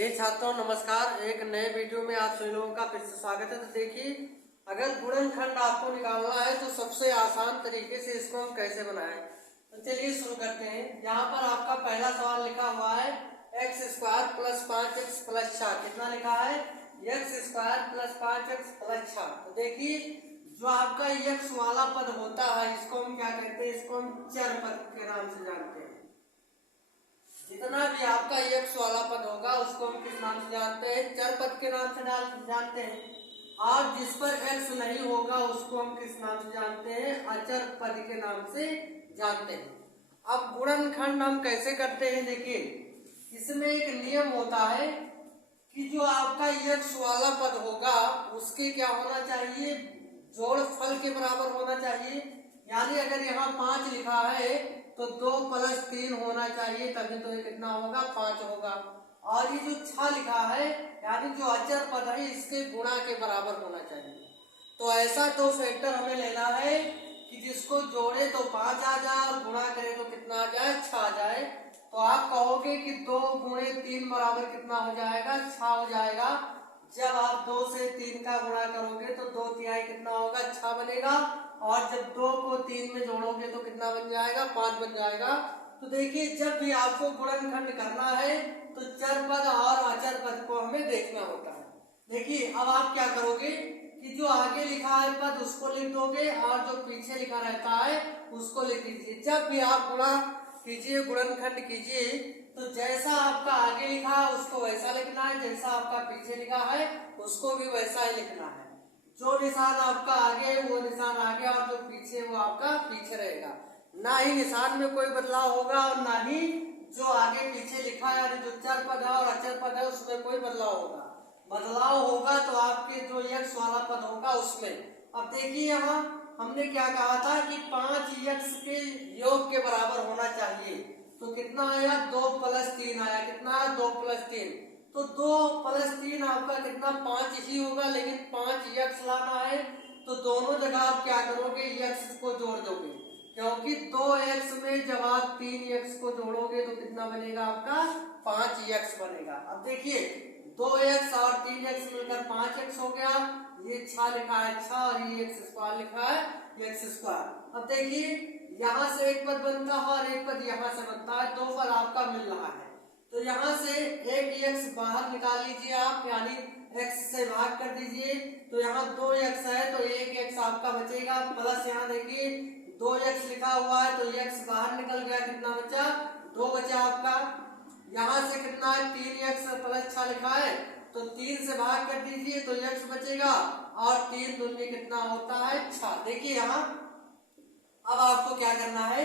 छात्रों नमस्कार। एक नए वीडियो में आप सभी लोगों का फिर से स्वागत है। तो देखिए, अगर गुणनखंड आपको निकालना है तो सबसे आसान तरीके से इसको हम कैसे बनाएं, तो चलिए शुरू करते हैं। यहाँ पर आपका पहला सवाल लिखा हुआ है x square plus 5x plus 6। कितना लिखा है? X square plus 5x plus 6। तो देखिए, जो आपका एक्स वाला पद होता है इसको हम क्या कहते हैं? इसको हम चर पद के नाम से जानते हैं। जितना भी आपका एक्स वाला पद होगा उसको हम किस नाम से जानते हैं? चर पद के नाम से जानते हैं। और जिस पर एक्स नहीं होगा उसको हम किस नाम से जानते हैं? अचर पद के नाम से जानते हैं। अब गुणनखंड हम कैसे करते हैं? देखिए, इसमें एक नियम होता है कि जो आपका एक्स वाला पद होगा उसके क्या होना चाहिए? जोड़फल के बराबर होना चाहिए। यानी अगर यहाँ 5 लिखा है तो 2 प्लस 3 होना चाहिए, तभी तो ये कितना होगा? 5 होगा। और ये जो 6 लिखा है यानी जो अचर पद है इसके गुणा के बराबर होना चाहिए। तो ऐसा दो फैक्टर हमें लेना है कि जिसको जोड़े तो 5 आ जाए और गुणा करे तो कितना आ जाए? 6 आ जाए। तो आप कहोगे कि 2 गुणे 3 बराबर कितना हो जाएगा? 6 हो जाएगा। जब आप 2 से 3 का गुणा करोगे तो 2 तिहाई कितना होगा? 6 बनेगा। और जब 2 को 3 में जोड़ोगे तो कितना बन जाएगा? 5 बन जाएगा। तो देखिए, जब भी आपको गुणनखंड करना है तो चर पद और अचर पद को हमें देखना होता है। देखिए, अब आप क्या करोगे कि जो आगे लिखा है पद उसको लिख दोगे और जो पीछे लिखा रहता है उसको लिख दीजिए। जब भी आप गुणा कीजिए, गुणनखंड कीजिए, तो जैसा आपका आगे लिखा है उसको वैसा लिखना है, जैसा आपका पीछे लिखा है उसको भी वैसा ही लिखना है। जो निशान आपका आगे वो निशान आगे और जो पीछे वो आपका पीछे रहेगा। ना ही निशान में कोई बदलाव होगा और ना ही जो आगे पीछे लिखा है यानी जो चर पद है और अचर पद है उसमें कोई बदलाव होगा। बदलाव होगा तो आपके जो एक्स वाला पद होगा उसमें। अब देखिए, यहाँ हमने क्या कहा था कि 5x के योग के बराबर होना चाहिए। तो कितना आया? 2 प्लस 3 आया। कितना आया? 2 प्लस 3। तो 2 प्लस 3 आपका कितना? 5 ही होगा, लेकिन 5x लाना है तो दोनों जगह आप क्या करोगे? x को जोड़ दोगे, क्योंकि 2x में जब आप 3x को जोड़ोगे तो कितना बनेगा आपका? 5x बनेगा। अब देखिए, 2x और 3x मिलकर 5x हो गया। ये 6 लिखा है 6 और ये x स्क्वायर लिखा है x स्क्वायर। अब देखिए, यहाँ से एक पद बनता है और एक पद यहाँ से बनता है। 2 पद आपका मिल रहा है तो यहाँ से एक x बाहर निकाल लीजिए आप, यानी x से भाग कर दीजिए। तो यहाँ 2x है तो एक x आपका बचेगा। प्लस यहाँ देखिए 2x लिखा हुआ है तो x बाहर निकल गया। कितना बचा? 2 बचा आपका। यहाँ से कितना है? 3x प्लस 6 लिखा है तो 3 से भाग कर दीजिए तो x बचेगा। और 3 दूनी कितना होता है? 6। देखिए, यहाँ अब आपको क्या करना है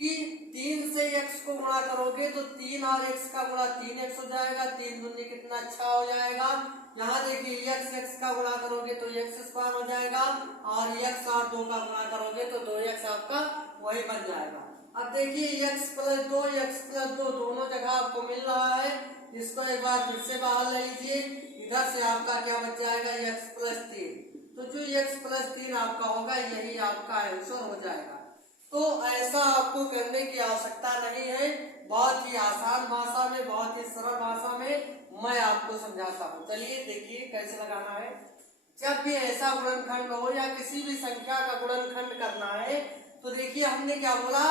कि 3 से x को गुणा करोगे तो 3 और x का गुणा 3x हो जाएगा। 3 दूनी कितना? 6 हो जाएगा। यहाँ देखिए, x का गुणा करोगे तो x स्क्वायर हो जाएगा और x और 2 का गुणा करोगे तो 2x आपका वही बन जाएगा। अब देखिए, x प्लस 2 दोनों जगह आपको मिल रहा है। इसको एक बार फिर से बाहर ले लीजिए। इधर से आपका क्या बच जाएगा? x plus 3। तो जो x प्लस 3 आपका होगा यही आपका आंसर हो जाएगा। तो ऐसा आपको करने की आवश्यकता नहीं है। बहुत ही आसान भाषा में, बहुत ही सरल भाषा में मैं आपको समझाता हूँ। चलिए देखिए कैसे लगाना है। जब भी ऐसा गुणनखंड हो या किसी भी संख्या का गुणनखंड करना है तो देखिए, हमने क्या बोला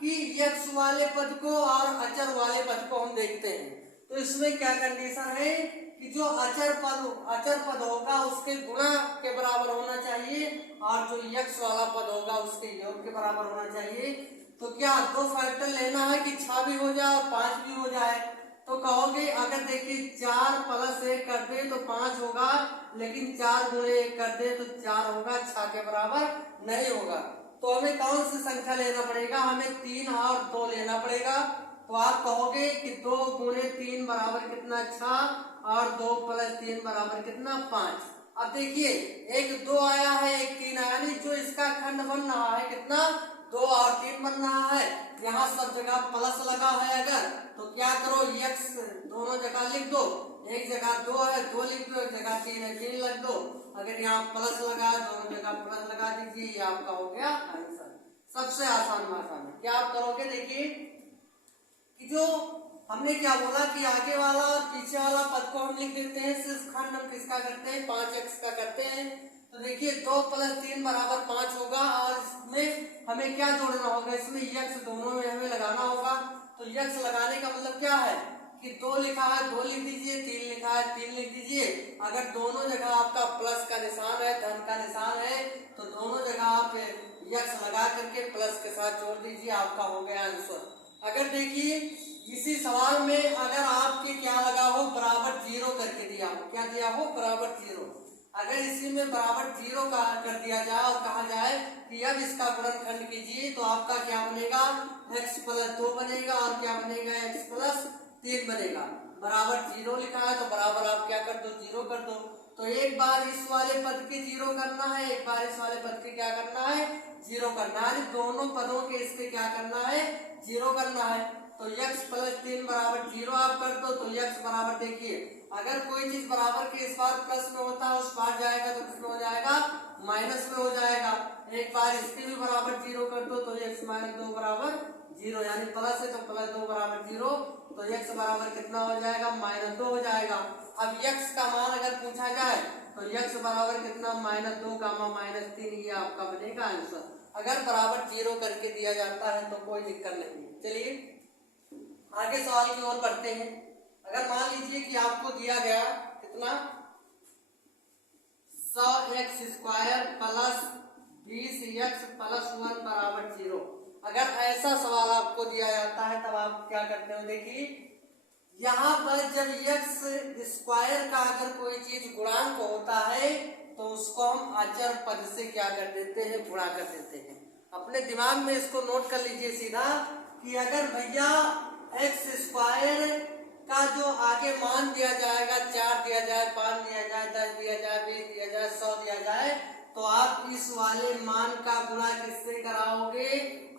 कि x वाले पद को और अचर वाले पद को हम देखते हैं। तो इसमें क्या कंडीशन है कि जो अचर पद होगा उसके गुणा के बराबर होना चाहिए और जो x वाला पद होगा उसके योग के बराबर होना चाहिए। तो क्या 2 फैक्टर लेना है कि 6 भी हो जाए और 5 भी हो जाए? तो कहोगे, अगर देखिए 4 प्लस 1 कर दे तो 5 होगा, लेकिन 4 गुणे 1 कर दे तो 4 होगा, 6 के बराबर नहीं होगा। तो हमें कौन सी संख्या लेना पड़ेगा? हमें 3 और 2 लेना पड़ेगा। तो आप कहोगे कि 2 गुणे 3 बराबर कितना? 6 और 2 प्लस 3 बराबर कितना? 5। अब देखिए, एक 2 आया है एक 3 आया, यानी जो इसका खंड बन रहा है कितना? 2 और 3 बन रहा है। यहाँ सब जगह प्लस लगा है अगर तो क्या करो? x दोनों जगह लिख दो। एक जगह 2 है 2 लिख दो, एक जगह 3 है 3 लिख दो। अगर यहाँ प्लस लगा है दोनों जगह प्लस लगा दीजिए। ये आपका हो गया आंसर। सबसे आसान भाषा में क्या आप करोगे? देखिए कि जो हमने क्या बोला कि आगे वाला और पीछे वाला पद को हम लिख देते हैं, सिर्फ खंड हम किसका करते हैं, 5x का करते हैं। तो देखिए 2 + 3 = 5 होगा और इसमें हमें क्या जोड़ना होगा, इसमें x दोनों में हमें लगाना होगा। तो x लगाने का मतलब क्या है कि 2 लिखा है 2 लिख दीजिए, 3 लिखा है 3 लिख दीजिए। अगर दोनों जगह आपका प्लस का निशान है, धन का निशान है, तो दोनों जगह आप x लगा करके प्लस के साथ जोड़ दीजिए, आपका हो गया आंसर। अगर देखिए इसी सवाल में अगर आपके क्या लगा हो, बराबर 0 करके दिया हो, क्या दिया हो, बराबर 0। अगर इसी में बराबर 0 का कर दिया जाए और कहा जाए कि अब इसका गुणनखंड कीजिए, तो आपका क्या बनेगा, x + 2 बनेगा और क्या बनेगा, x + 3 बनेगा। बराबर 0 लिखा है तो बराबर आप क्या कर दो, 0 कर दो। तो एक बार इस वाले पद के 0 करना है, एक बार इस वाले पद के क्या करना है, 0 करना है। दोनों पदों के इसके क्या करना है, 0 करना है। तो x + 3 = 0 आप कर दो। तो x बराबर देखिए, अगर कोई चीज बराबर के इस बार प्लस में होता है, उस बार जाएगा तो किसमें हो जाएगा, माइनस में हो जाएगा। एक बार इसके भी बराबर 0 कर दो तो x - 2 = 0, यानी प्लस है तो +2 = 0। तो x बराबर कितना हो जाएगा, -2 हो जाएगा। अब x का मान अगर पूछा जाए तो x बराबर कितना, -2 -3, ये आपका बनेगा आंसर। अगर बराबर 0 करके दिया जाता है तो कोई दिक्कत नहीं। चलिए आगे सवाल की ओर बढ़ते हैं। अगर मान लीजिए कि आपको दिया गया कितना, 100x² + 20x + 1 = 0। अगर ऐसा सवाल आपको दिया जाता है तब आप क्या करते हो, देखिए यहाँ पर जब x² का अगर कोई चीज गुणांक होता है तो उसको हम अचर पद से क्या कर देते हैं, गुणा कर देते हैं। अपने दिमाग में इसको नोट कर लीजिए सीधा कि अगर भैया x² का जो आगे मान दिया जाएगा, 4 दिया जाए, 5 दिया जाए, 10 दिया जाए, 20 दिया जाए, 100 दिया जाए, तो आप इस वाले मान का गुणा किससे कराओगे,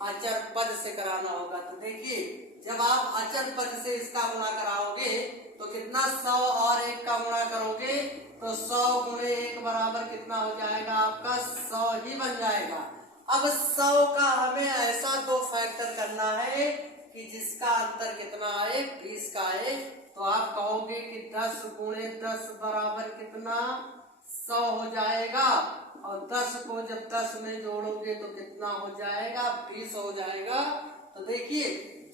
अचर पद से कराना होगा। तो देखिए जब आप अचर पद से इसका गुणा कराओगे तो कितना, 100 और 1 का गुणा करोगे तो 100 × 1 बराबर कितना हो जाएगा, आपका 100 ही बन जाएगा। अब 100 का हमें ऐसा 2 फैक्टर करना है कि जिसका अंतर कितना आए, 20 का आए। तो आप कहोगे कि 10 × 10 बराबर कितना, 100 हो जाएगा। और 10 को जब 10 में जोड़ोगे तो कितना हो जाएगा, 20 हो जाएगा। तो देखिए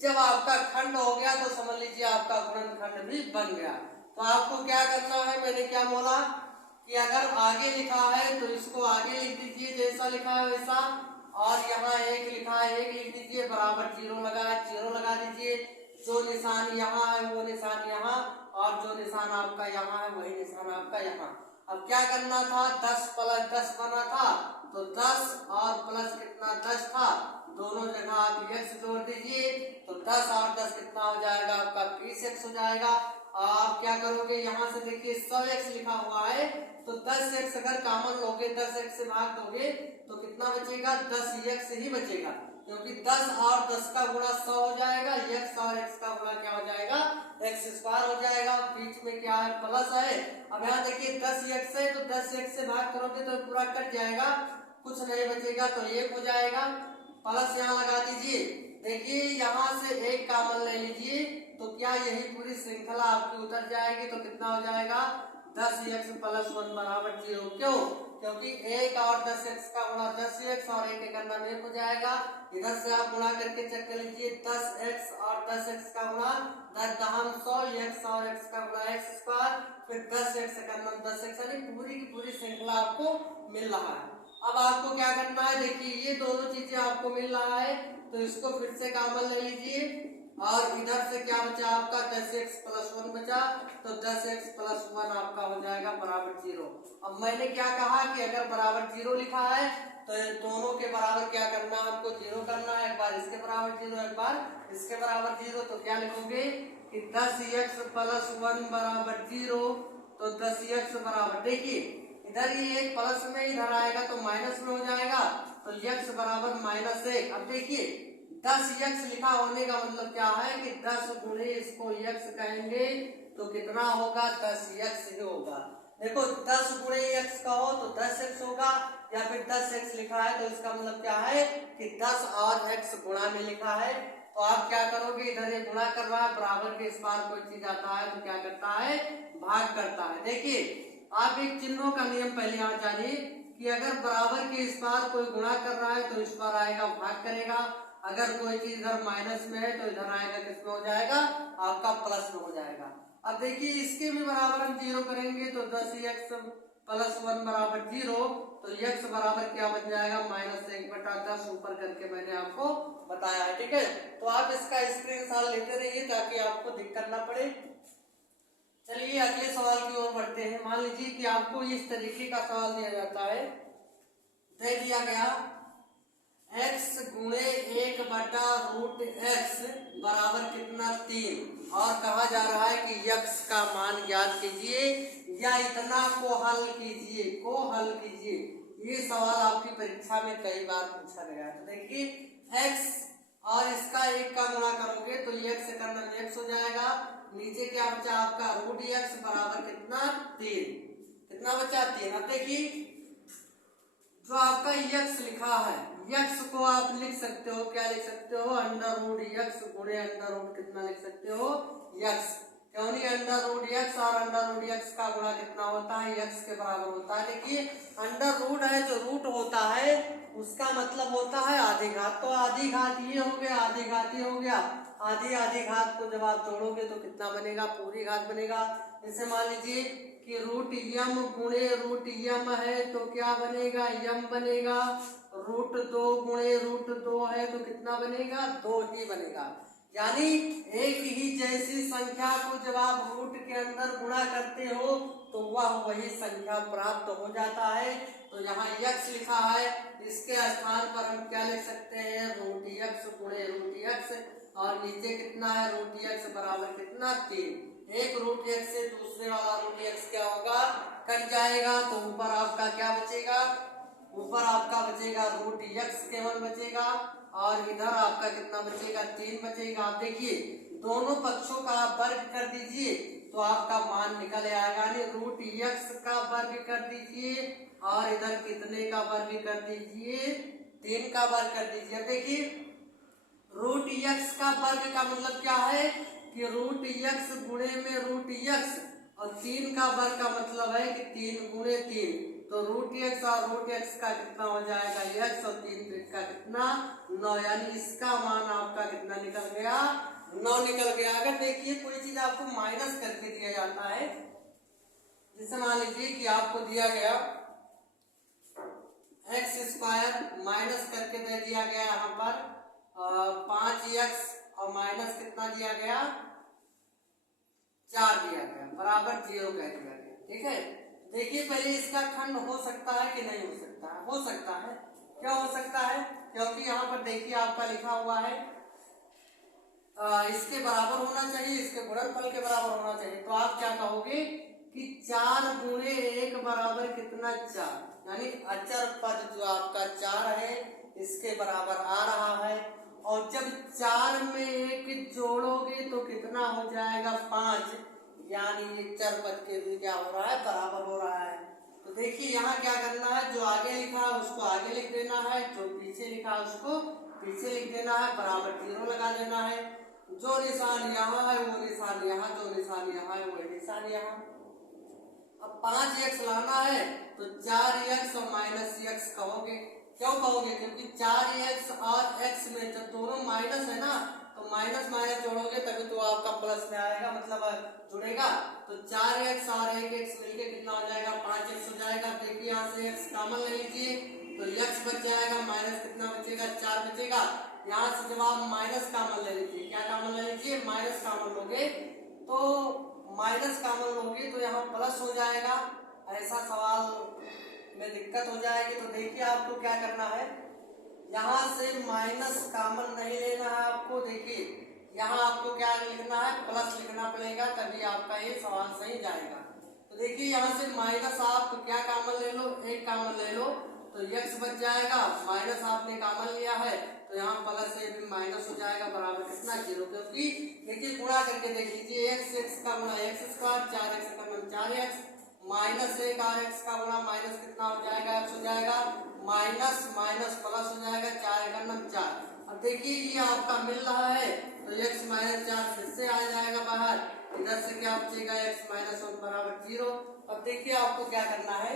जब आपका खंड हो गया तो समझ लीजिए आपका गुणनखंड भी बन गया। तो आपको क्या करना है, मैंने क्या बोला कि अगर आगे लिखा है तो इसको आगे लिख दीजिए जैसा लिखा है वैसा, और यहाँ 1 लिखा है 1 लिख दीजिए, बराबर 0 लगा है 0 लगा दीजिए। जो निशान यहाँ है वो निशान यहाँ, और जो निशान आपका यहाँ है वही निशान आपका यहाँ। अब क्या करना था, 10 + 10 बना था, तो 10 और प्लस कितना, 10 था, दोनों जगह आप x जोड़ दीजिए। तो 10 और 10 कितना हो जाएगा, आपका 20x हो जाएगा। आप क्या करोगे, यहाँ से देखिए 100x लिखा हुआ है, तो 10x अगर कॉमन लोगे, 10x से भाग दोगे तो कितना बचेगा, 10x ही बचेगा, क्योंकि 10 और 10 का गुणा 100 हो जाएगा, x और x का गुणा क्या हो जाएगा, x² हो जाएगा। बीच में क्या है, प्लस है। अब यहाँ देखिए 10x है तो 10x से भाग करोगे तो पूरा कट जाएगा, कुछ नहीं बचेगा, तो 1 हो जाएगा। प्लस यहाँ लगा दीजिए, देखिए यहाँ से 1 कॉमन ले लीजिए तो क्या यही पूरी श्रृंखला आपकी उतर जाएगी। तो कितना हो जाएगा, 10x + 1 = 0। क्यों, क्योंकि 1 और 10x का गुणा 10x और 1 एक अंदर 1 हो जाएगा। इधर से आप गुणा करके चेक कर लीजिए, 10x और 10x का गुणा 10 दहम 100, x और x का गुणा x², फिर 10x का अंदर 10x, यानी पूरी की पूरी श्रृंखला आपको मिल रहा है। अब आपको क्या करना है, देखिए ये दोनों चीजें आपको मिल रहा है तो इसको फिर से कॉमन ले लीजिए, और इधर से क्या बचा आपका, 10x + 1 बचा, तो 10x + 1 आपका हो जाएगा बराबर 0। अब मैंने क्या कहा कि अगर बराबर 0 लिखा है तो दोनों के बराबर क्या करना है, आपको 0 करना है। एक बार इसके बराबर 0, एक बार इसके बराबर 0। तो क्या लिखोगे कि 10x + 1 = 0। तो 10x बराबर, देखिए इधर ये एक प्लस में इधर आएगा तो माइनस में हो जाएगा, तो x बराबर -1। अब देखिए 10x लिखा होने का मतलब क्या है कि 10 × इसको x कहेंगे तो कितना होगा, 10x ही होगा। देखो 10 × x कहो तो 10x होगा, या फिर 10x लिखा है तो इसका मतलब क्या है कि 10 और x गुणा में लिखा है। तो तो आप क्या करोगे, इधर ये गुणा कर रहा है, बराबर के इस पार कोई चीज आता है तो क्या करता है, भाग करता है। देखिए आप एक चिन्हों का नियम पहले यहाँ जानिए कि अगर बराबर के इस पार कोई गुणा कर रहा है तो इस पार आएगा भाग करेगा, अगर कोई चीज इधर माइनस में है तो इधर आएगा किस में हो जाएगा, आपका प्लस में हो जाएगा। अब देखिए इसके भी बराबर हम जीरो करेंगे तो 10x प्लस 1 बराबर 0, तो x बराबर क्या बन जाएगा, -1/10 ऊपर करके मैंने आपको बताया है। ठीक है, तो आप इसका स्क्रीनशॉट लेते रहिए ताकि आपको दिक्कत ना पड़े। चलिए अगले सवाल की ओर बढ़ते हैं। मान लीजिए कि आपको इस तरीके का सवाल दिया जाता है, दे दिया गया x गुणे 1/√x बराबर कितना 3, और कहा जा रहा है कि x का मान ज्ञात कीजिए या इतना को हल कीजिए, ये सवाल आपकी परीक्षा में कई बार पूछा गया है। तो देखिए x और इसका 1 का गुणा करोगे तो x का नाम x हो जाएगा, नीचे क्या बचा आपका √x बराबर कितना 3, कितना बचा 3। अब देखिए जो आपका x लिखा है, x को आप लिख सकते हो, क्या लिख सकते हो, √x गुणे अंडर कितना लिख सकते हो x, क्यों नहीं, √x और √x का गुणा कितना होता है, x के बराबर होता है। देखिए अंडर रूट है, जो रूट होता है उसका मतलब होता है आधी घात, तो आधी घात ये हो गया, आधी घात ये हो गया, आधी आधी घात को जब आप जोड़ोगे तो कितना बनेगा, पूरी घात बनेगा। जैसे मान लीजिए कि √m गुणे √m है तो क्या बनेगा, m बनेगा, √2 गुणे √2 है तो कितना बनेगा, 2 ही बनेगा। यानी एक ही जैसी संख्या को जब आप रूट के अंदर गुणा करते हो तो वह वही संख्या प्राप्त हो जाता है। तो यहाँ x लिखा है, इसके स्थान पर हम क्या लिख सकते हैं, √x गुणे √x, और नीचे कितना है √x बराबर कितना 3, एक √x से दूसरे वाला √x क्या होगा, कट जाएगा, तो ऊपर आपका क्या बचेगा, ऊपर आपका बचेगा √x केवल बचेगा, और इधर आपका कितना बचेगा 3 बचेगा। आप देखिए दोनों पक्षों का आप वर्ग कर दीजिए तो आपका मान निकल आएगा, यानी √x का वर्ग कर दीजिए और इधर कितने का वर्ग कर दीजिए, 3 का वर्ग कर दीजिए। देखिए √x का वर्ग का मतलब क्या है कि √x गुणे में √x, और 3 का वर्ग का मतलब है कि 3 गुणे 3, तो √x और √x का कितना हो जाएगा x, और 3 का कितना 9, यानी इसका मान आपका कितना निकल गया, 9 निकल गया। अगर देखिए कोई चीज आपको माइनस करके दिया जाता है, जैसे मान लीजिए कि आपको दिया गया x² माइनस करके दे दिया गया यहाँ पर 5x, और माइनस कितना दिया गया 4 दिया गया, बराबर 0 कह दिया गया। ठीक है, देखिए पहले इसका खंड हो सकता है कि नहीं हो सकता है, हो सकता है। क्या हो सकता है, क्योंकि यहाँ पर देखिए आपका लिखा हुआ है इसके बराबर होना चाहिए, इसके गुणनफल के बराबर होना चाहिए। तो आप क्या कहोगे कि 4 गुणे 1 बराबर कितना 4, यानी अचर पद जो आपका 4 है इसके बराबर आ रहा है, और जब 4 में 1 जोड़ोगे तो कितना हो जाएगा 5, यानी ये चर पद के भी क्या हो रहा है, बराबर हो रहा है। तो देखिए यहाँ क्या करना है, जो आगे लिखा है उसको आगे लिख देना है, जो पीछे लिखा है उसको पीछे लिख देना है, बराबर 0 लगा देना है, जो निशान यहाँ है वो निशान यहाँ, जो निशान यहाँ है वो निशान यहाँ। अब 5x लाना है तो 4x और -x कहोगे, क्यों कहोगे, क्योंकि 4x और x में जब दोनों माइनस है ना, तो माइनस माइनस जोड़ोगे तभी तो आपका प्लस में आएगा, मतलब जुड़ेगा। तो 4x और 1x मिलके कितना हो जाएगा 5x हो जाएगा। देखिए यहाँ से x कॉमन ले लीजिए तो x बच जाएगा, माइनस कितना बचेगा 4 बचेगा। यहाँ से जब आप माइनस कॉमन ले लीजिए, क्या कॉमन ले लीजिए, माइनस कॉमन लोगे, तो माइनस कॉमन लोगे तो यहाँ प्लस हो जाएगा, ऐसा सवाल में दिक्कत हो जाएगी। तो देखिए आपको क्या करना है, यहाँ से माइनस कॉमन नहीं लेना है आपको, देखिए यहाँ आपको क्या लिखना है, प्लस लिखना पड़ेगा, तभी आपका ये सवाल सही जाएगा। तो देखिए यहाँ से माइनस आप क्या कॉमन ले लो, 1 कॉमन ले लो तो x बच जाएगा, माइनस आपने कॉमन लिया है तो यहाँ प्लस से भी माइनस हो जाएगा, बराबर कितना 0, क्योंकि देखिए गुणा करके देख लीजिए, x का गुणा x², 4x का गुणा 4x, -1 और x का गुणा माइनस कितना हो जाएगा x हो जाएगा, माइनस माइनस प्लस हो जाएगा, 4 का नाम 4। अब देखिए ये आपका मिल रहा है तो x माइनस 4 फिर से आ जाएगा बाहर, इधर से क्या बचेगा x माइनस 1 बराबर 0। अब देखिए आपको क्या करना है,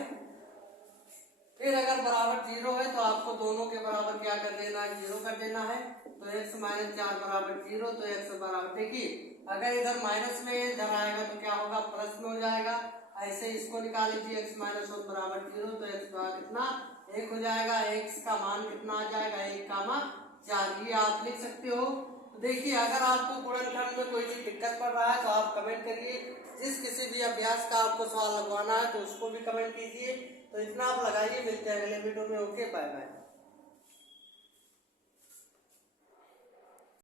फिर अगर बराबर 0 है तो आपको दोनों के बराबर क्या कर देना है, 0 कर देना है। तो x माइनस 4 बराबर 0, तो x बराबर, देखिए अगर इधर माइनस में इधर आएगा तो क्या होगा, प्लस में हो जाएगा। ऐसे इसको निकाल लीजिए, x माइनस 1 बराबर 0, तो x बराबर कितना, 1 हो जाएगा। x का मान कितना आ जाएगा, 1, 4, ये आप लिख सकते हो। तो देखिए अगर आपको गुणनखंड में कोई चीज दिक्कत पड़ रहा है तो आप कमेंट करिए, जिस किसी भी अभ्यास का आपको सवाल लगवाना है तो उसको भी कमेंट कीजिए। तो इतना आप लगाइए, मिलते हैं अगले वीडियो में। Okay, bye bye.